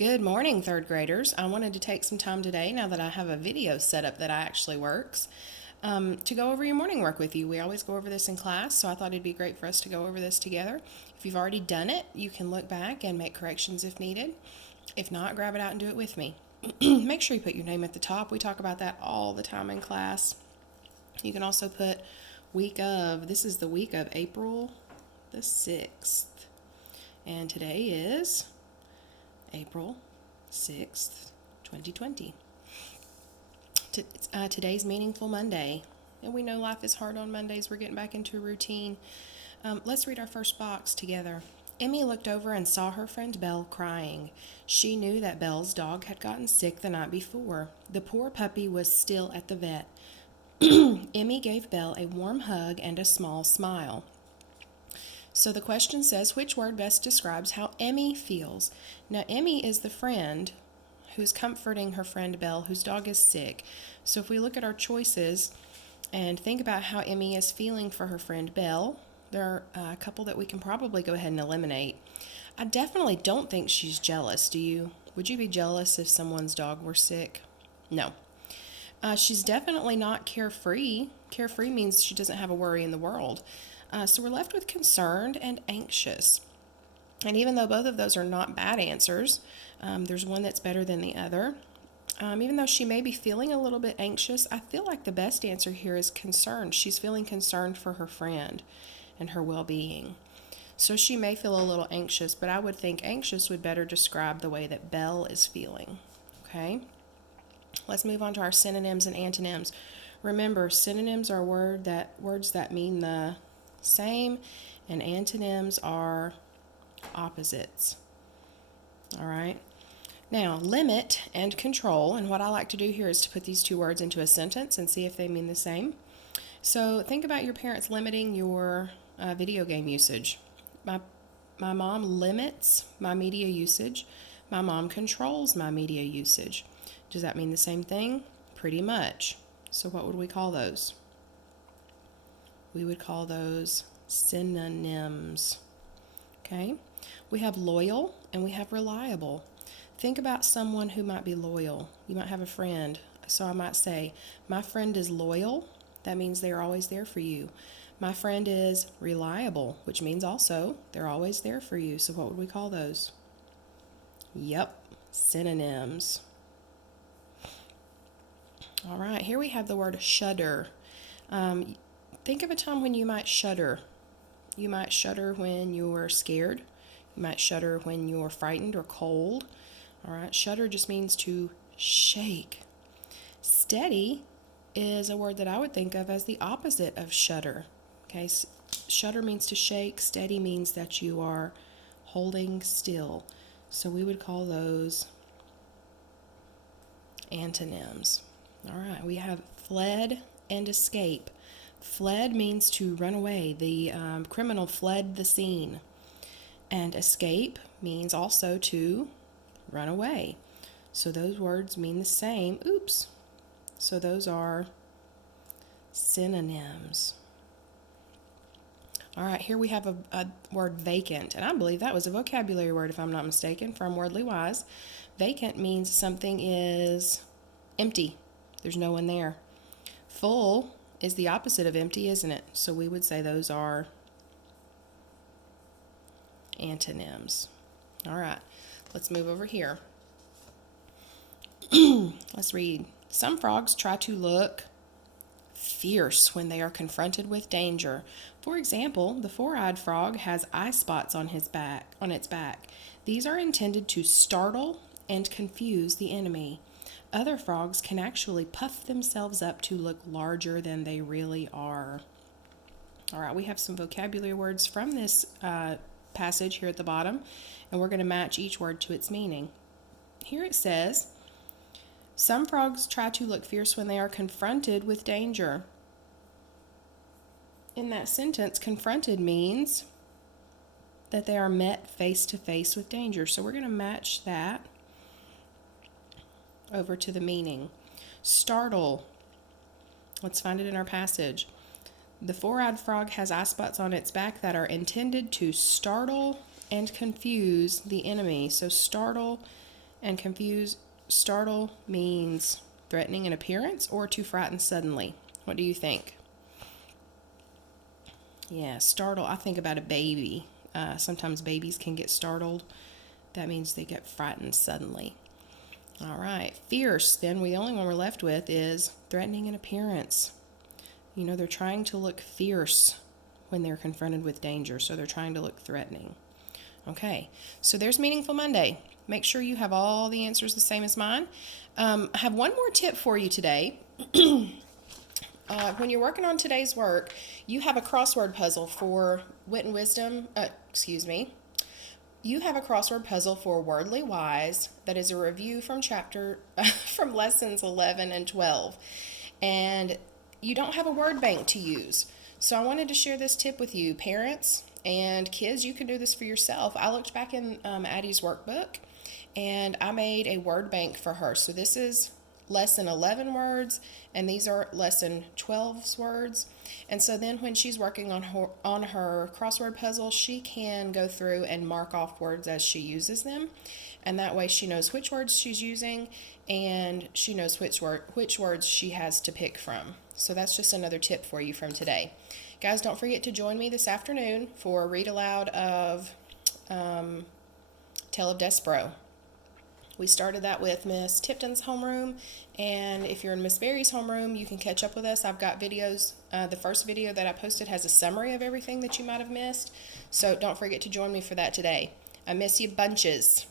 Good morning, third graders. I wanted to take some time today, now that I have a video set up that actually works, to go over your morning work with you. We always go over this in class, so I thought it'd be great for us to go over this together. If you've already done it, you can look back and make corrections if needed. If not, grab it out and do it with me. Make sure you put your name at the top. We talk about that all the time in class. You can also put week of. This is the week of April the 6th. And today is April 6th, 2020. Today's Meaningful Monday. And we know life is hard on Mondays. We're getting back into a routine. Let's read our first box together. Emmy looked over and saw her friend Belle crying. She knew that Belle's dog had gotten sick the night before. The poor puppy was still at the vet. Emmy gave Belle a warm hug and a small smile. So the question says, which word best describes how Emmy feels? Now, Emmy is the friend who's comforting her friend Belle, whose dog is sick. So if we look at our choices and think about how Emmy is feeling for her friend Belle, there are a couple that we can probably go ahead and eliminate. I definitely don't think she's jealous, do you? Would you be jealous if someone's dog were sick? No. She's definitely not carefree. Carefree means she doesn't have a worry in the world. So we're left with concerned and anxious. And even though both of those are not bad answers, there's one that's better than the other. Even though she may be feeling a little bit anxious, I feel like the best answer here is concerned. She's feeling concerned for her friend and her well-being. So she may feel a little anxious, but I would think anxious would better describe the way that Belle is feeling. Okay? Let's move on to our synonyms and antonyms. Remember, synonyms are words that mean the same, and antonyms are opposites. All right. Now, limit and control, and what I like to do here is to put these two words into a sentence and see if they mean the same. So think about your parents limiting your video game usage. My mom limits my media usage. My mom controls my media usage. Does that mean the same thing? Pretty much. So what would we call those? We would call those synonyms. Okay? We have loyal and we have reliable. Think about someone who might be loyal. You might have a friend. So I might say, my friend is loyal. That means they're always there for you. My friend is reliable, which means also they're always there for you. So what would we call those? Yep, synonyms. All right, here we have the word shudder. Think of a time when you might shudder. You might shudder when you're scared. You might shudder when you're frightened or cold. All right, shudder just means to shake. Steady is a word that I would think of as the opposite of shudder. Okay, shudder means to shake. Steady means that you are holding still. So we would call those antonyms. All right, we have fled and escape. Fled means to run away. The criminal fled the scene. And escape means also to run away. So those words mean the same. Oops. So those are synonyms. All right, here we have a word vacant. And I believe that was a vocabulary word, if I'm not mistaken, from Wordly Wise. Vacant means something is empty. There's no one there. Full is the opposite of empty, isn't it? So we would say those are antonyms. All right, let's move over here. Let's read. Some frogs try to look fierce when they are confronted with danger. For example, the four-eyed frog has eye spots on its back. These are intended to startle and confuse the enemy. Other frogs can actually puff themselves up to look larger than they really are. All right, we have some vocabulary words from this passage here at the bottom, and we're going to match each word to its meaning. Here it says, some frogs try to look fierce when they are confronted with danger. In that sentence, confronted means that they are met face to face with danger. So we're going to match that over to the meaning. Startle. Let's find it in our passage. The four-eyed frog has eye spots on its back that are intended to startle and confuse the enemy. So startle And confused, startle means threatening in appearance or to frighten suddenly. What do you think? Yeah, startle, I think about a baby. Sometimes babies can get startled. That means they get frightened suddenly. All right, fierce, then the only one we're left with is threatening in appearance. You know, they're trying to look fierce when they're confronted with danger, so they're trying to look threatening. Okay, so there's Meaningful Monday. Make sure you have all the answers the same as mine. I have one more tip for you today. When you're working on today's work, you have a crossword puzzle for Wit and Wisdom. You have a crossword puzzle for Wordly Wise that is a review from from lessons 11 and 12. And you don't have a word bank to use. So I wanted to share this tip with you, parents and kids. You can do this for yourself. I looked back in Addie's workbook and I made a word bank for her. So this is lesson 11 words, and these are lesson 12's words. And so then when she's working on her crossword puzzle, she can go through and mark off words as she uses them. And that way she knows which words she's using and she knows which words she has to pick from. So that's just another tip for you from today. Guys, don't forget to join me this afternoon for a read aloud of Tale of Despro. We started that with Miss Tipton's homeroom, and if you're in Miss Berry's homeroom, you can catch up with us. I've got videos. The first video that I posted has a summary of everything that you might have missed, so don't forget to join me for that today. I miss you bunches.